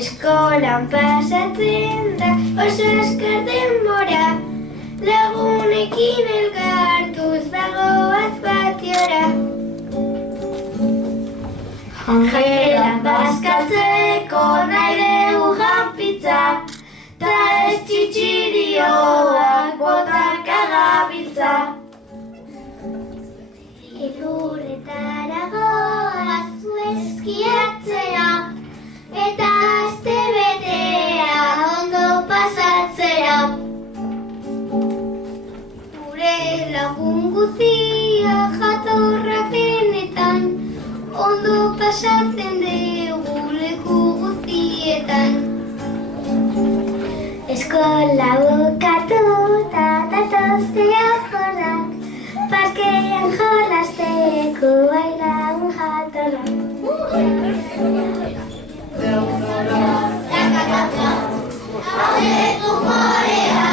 Eskolan pasatzen da oso azkar denbora, lagunekin elkartuz bagoaz patiora. Angelan bazkaltzeko nahi dugu janpitza, ta ez txitxirioak botaka gabiltza. Elurretara goaz eskiatzera, eta aste betea ondo pasatzera. Gure lagun guztiak jatorrapenetan, ondo pasatzen dugu leku guztietan. Eskola bukatuta datozte aporrak, parkean jolasteko bailagun jatorrak. Haudeko morea,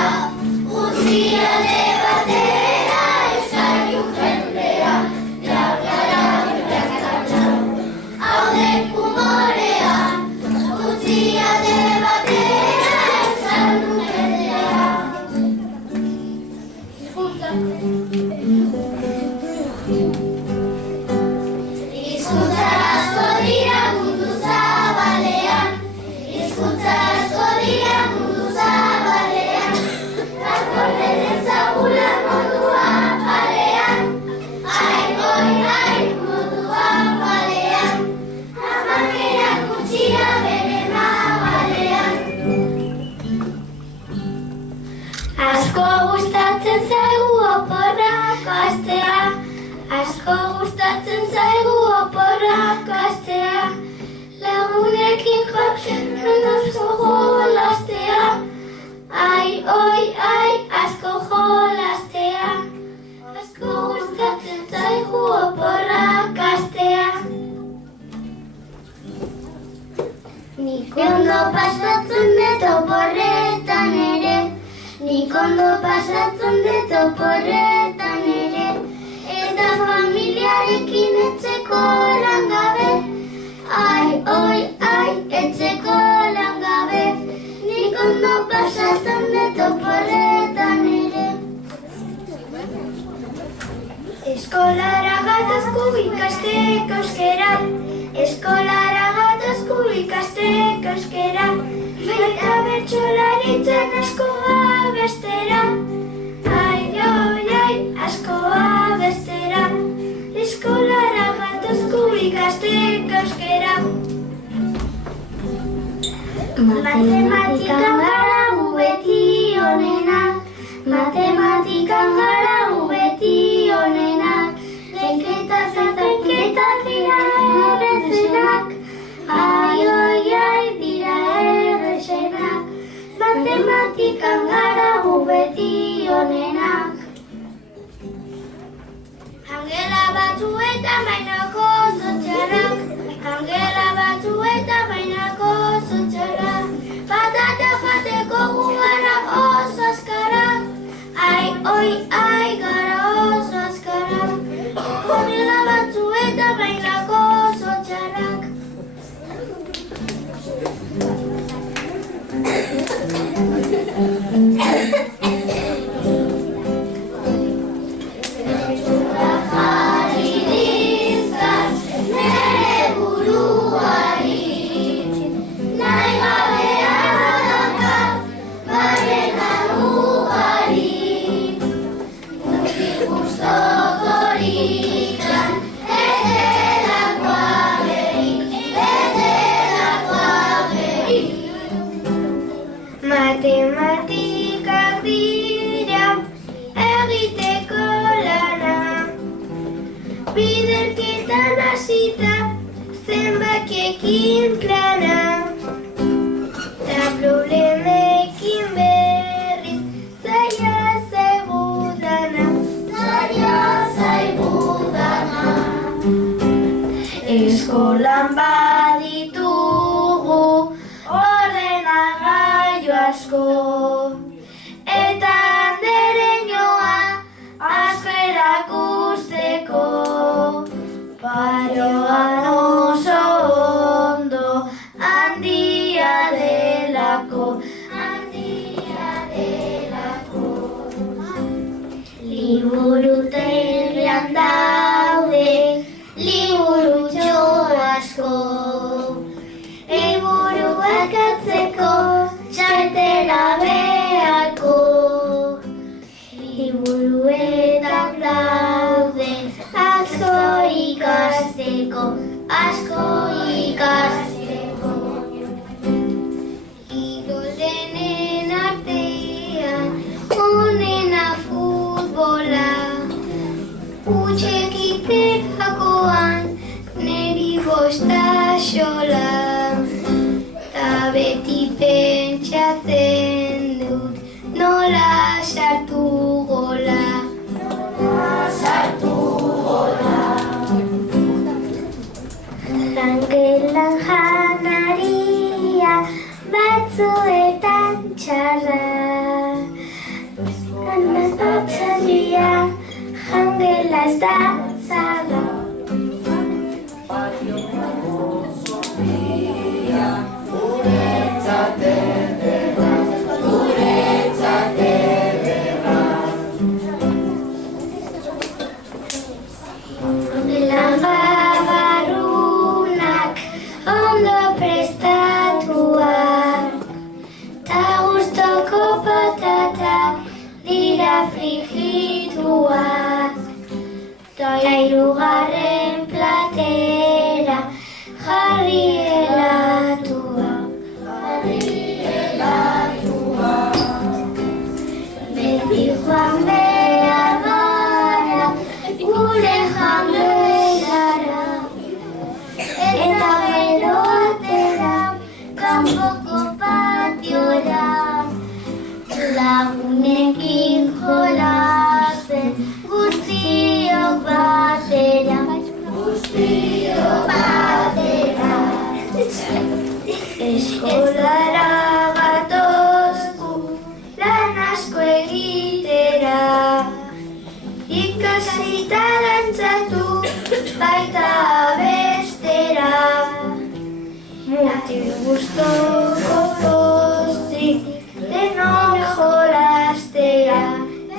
utzialde batera, esaiu jendea, haudeko morea, utzialde batera, esaiu jendea. Hizkuntza asko dira mundu zabalean, hizkuntza asko dira mundu zabalean, datorren ezagula moduan parean, ai, moduan parean, amakera gutxia bere mabalean. Asko gustatzen zaigu oporrak astea, asko gustatzen zaigu oporrak astea, lagunekin jotzen asko jolastea, ai, asko jolastea, asko gustatzen zaigu oporrak astea. Nik ondo pasatzen dut oporretan ere, nik ondo pasatzen dut oporretan ere, eta familiarekin etxeko langabe, ai, etxeko langabe, nik ondo pasatzen dut oporretan ere. Eskolara gatazku ikasteko euskera, eskolara gatazku ikasteko euskera, baita bertsolaritzen asko abestera, ai, asko abestera, eskolara gatazku ikasteko euskera. Matematikan gara gu beti honenak, matematikan gara gu beti honenak, leiketak eta iketak dira errezenak, ai, dira errezenak, matematikan gara gu beti honenak. Angela batzuetan bainako zotxarrak, angela batzuetan bainako zotxarrak, patata jateko gu gara oso azkarrak, ai, gara oso azkarrak, angela batzuetan bainako zotxarrak. Matematikak dira egiteko lana, biderketan hasita zenbakiekin plana, ta problemekin berriz zaila zaigudana. Eskolan badit Herrietan daude liburutxo asko, helburuak atzeko txartela beharko. Liburuetan daude asko ikasteko, asko ikasteko. Idoldenen artean onena futbola, utxekiterakoan neri bostaxola, ta beti pentsatzen dut nola sartu gola. Langelan janaria batzuetan txarra, anatotzen dira jangela ez da zarra. Babarrunak ondo prestatuak, ta gustoko patatak dira frigituak, ta hirugarren platera jarri helatua. Beti joan behar gara gure jangelara, eta gero atera kanpoko patiora, lagunekin jolasten guztiok batera. Eskolara gatozku lan asko egitera, ikasita dantzatu baita abestera. Mutil gustoko pozik denok jolastera,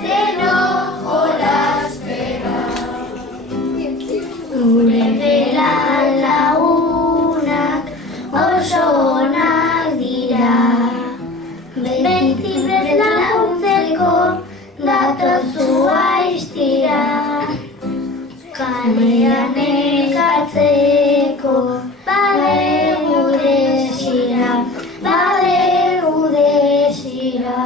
denok jolastera. Gure gelan lagunak oso onak dira, beti prest laguntzeko datozu aiztira. Kalean ekartzeko badegu desira, badegu desira.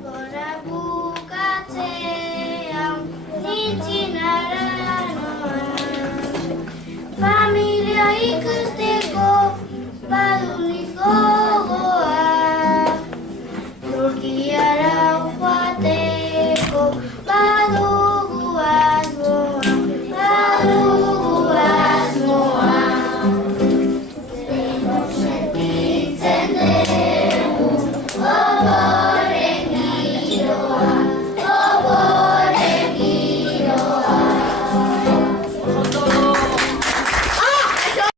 Gora bukatzean nitzinara noa, familia ikusteko badunik gogoa, Turkiara joateko badu